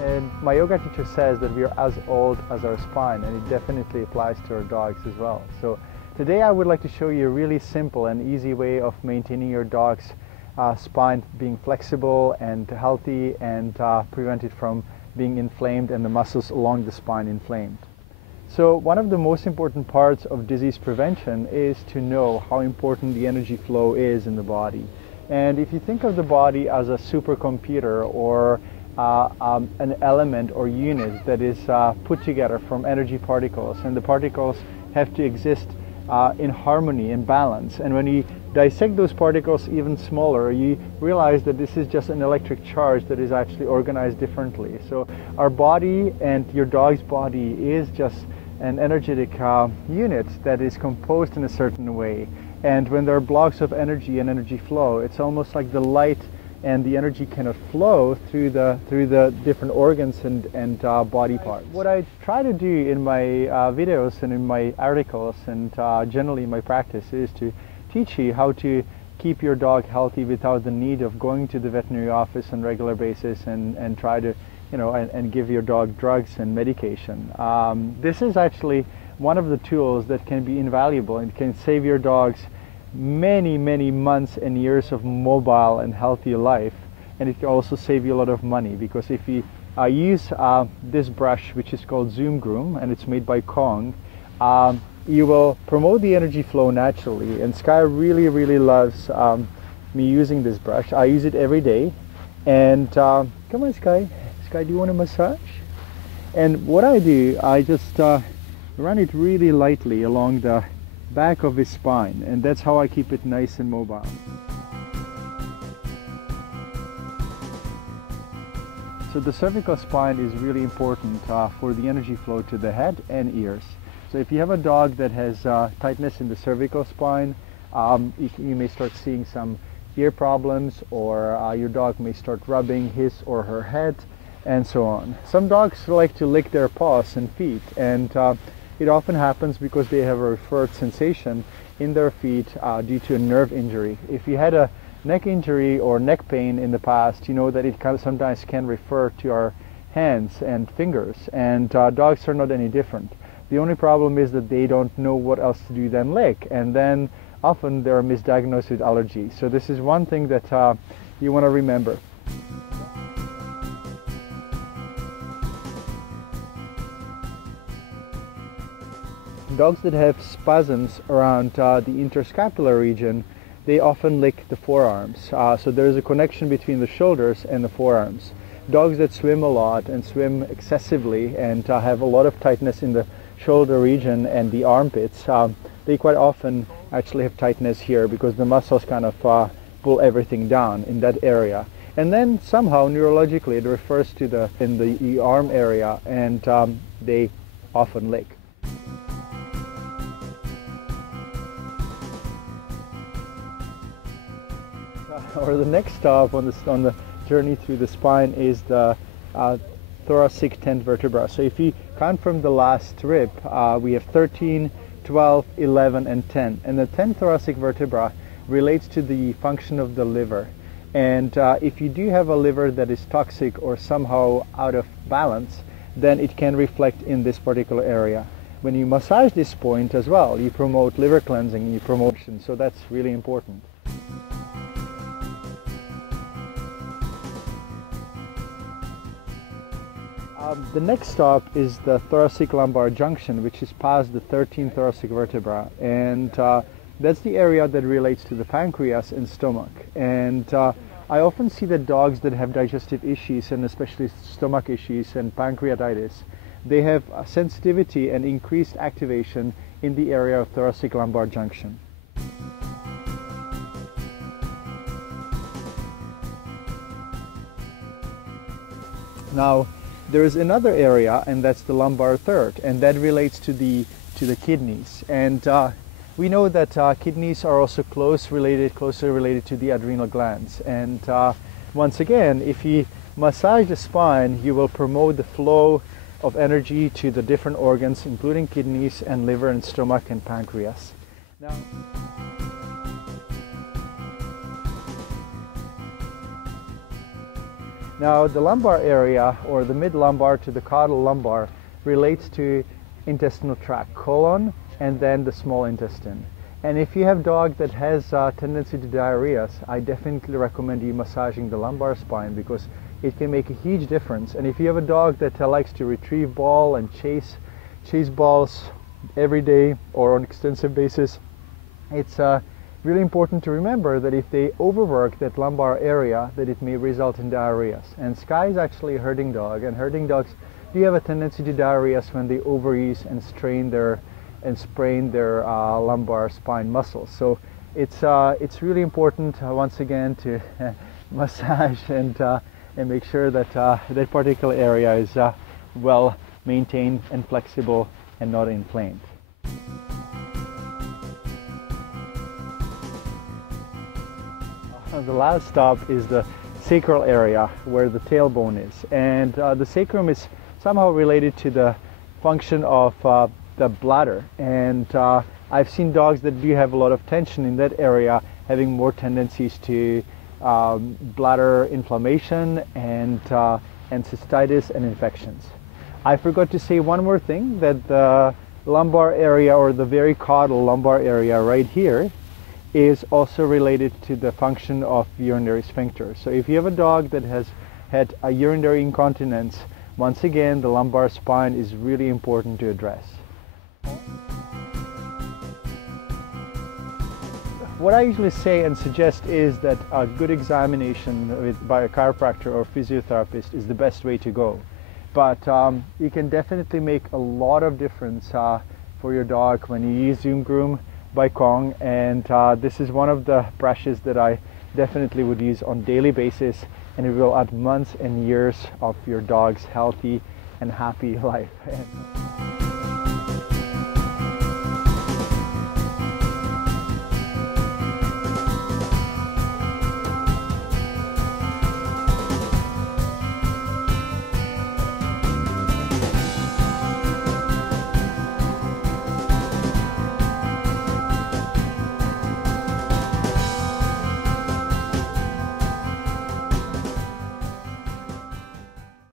And my yoga teacher says that we are as old as our spine, and it definitely applies to our dogs as well. So today I would like to show you a really simple and easy way of maintaining your dog's spine being flexible and healthy, and prevent it from being inflamed and the muscles along the spine inflamed. So one of the most important parts of disease prevention is to know how important the energy flow is in the body. And if you think of the body as a supercomputer, or an element or unit that is put together from energy particles, and the particles have to exist in harmony and balance. And when you dissect those particles even smaller, you realize that this is just an electric charge that is actually organized differently. So our body and your dog's body is just an energetic unit that is composed in a certain way. And when there are blocks of energy and energy flow, it's almost like the light and the energy cannot flow through the different organs and body parts. What I try to do in my videos and in my articles and generally in my practice is to teach you how to keep your dog healthy without the need of going to the veterinary office on a regular basis and try to, and give your dog drugs and medication. This is actually one of the tools that can be invaluable and can save your dogs many months and years of mobile and healthy life. And it can also save you a lot of money, because if you use this brush, which is called Zoom Groom, and it's made by Kong, you will promote the energy flow naturally. And Sky really loves me using this brush. I use it every day. And come on, Sky, do you want a massage? And what I do, I just run it really lightly along the back of his spine, and that's how I keep it nice and mobile. So the cervical spine is really important for the energy flow to the head and ears. So if you have a dog that has tightness in the cervical spine, you may start seeing some ear problems, or your dog may start rubbing his or her head, and so on. Some dogs like to lick their paws and feet, and it often happens because they have a referred sensation in their feet due to a nerve injury. If you had a neck injury or neck pain in the past, you know that it sometimes can refer to our hands and fingers, and dogs are not any different. The only problem is that they don't know what else to do than lick, and then often they're misdiagnosed with allergy. So this is one thing that you want to remember. Dogs that have spasms around the interscapular region, they often lick the forearms. So there's a connection between the shoulders and the forearms. Dogs that swim a lot and swim excessively and have a lot of tightness in the shoulder region and the armpits, they quite often actually have tightness here because the muscles kind of pull everything down in that area. And then somehow neurologically it refers to in the arm area, and they often lick. Or the next stop on the journey through the spine is the thoracic 10th vertebra. So if you count from the last rib, we have 13, 12, 11, and 10. And the 10th thoracic vertebra relates to the function of the liver. And if you do have a liver that is toxic or somehow out of balance, then it can reflect in this particular area. When you massage this point as well, you promote liver cleansing, you promote, so that's really important. The next stop is the thoracic lumbar junction, which is past the 13th thoracic vertebra, and that's the area that relates to the pancreas and stomach. And I often see that dogs that have digestive issues, and especially stomach issues and pancreatitis, they have a sensitivity and increased activation in the area of thoracic lumbar junction. Now, there is another area, and that's the lumbar third, and that relates to the kidneys. And we know that kidneys are also closely related to the adrenal glands. And once again, if you massage the spine, you will promote the flow of energy to the different organs, including kidneys and liver and stomach and pancreas. Now, Now the lumbar area, or the mid-lumbar to the caudal lumbar, relates to intestinal tract, colon, and then the small intestine. And if you have a dog that has a tendency to diarrhea, I definitely recommend you massaging the lumbar spine, because it can make a huge difference. And if you have a dog that likes to retrieve ball and chase balls every day or on extensive basis, it's really important to remember that if they overwork that lumbar area, that it may result in diarrhea. And Sky is actually a herding dog, and herding dogs do have a tendency to diarrhea when they overuse and sprain their lumbar spine muscles. So it's really important once again to massage and make sure that that particular area is well maintained and flexible and not inflamed. The last stop is the sacral area, where the tailbone is, and the sacrum is somehow related to the function of the bladder, and I've seen dogs that do have a lot of tension in that area having more tendencies to bladder inflammation and cystitis and infections. I forgot to say one more thing, that the lumbar area, or the very caudal lumbar area right here, is also related to the function of urinary sphincter. So if you have a dog that has had a urinary incontinence, once again the lumbar spine is really important to address. What I usually say and suggest is that a good examination by a chiropractor or physiotherapist is the best way to go. But you can definitely make a lot of difference for your dog when you use Zoom Groom by Kong, and this is one of the brushes that I definitely would use on a daily basis, and it will add months and years of your dog's healthy and happy life.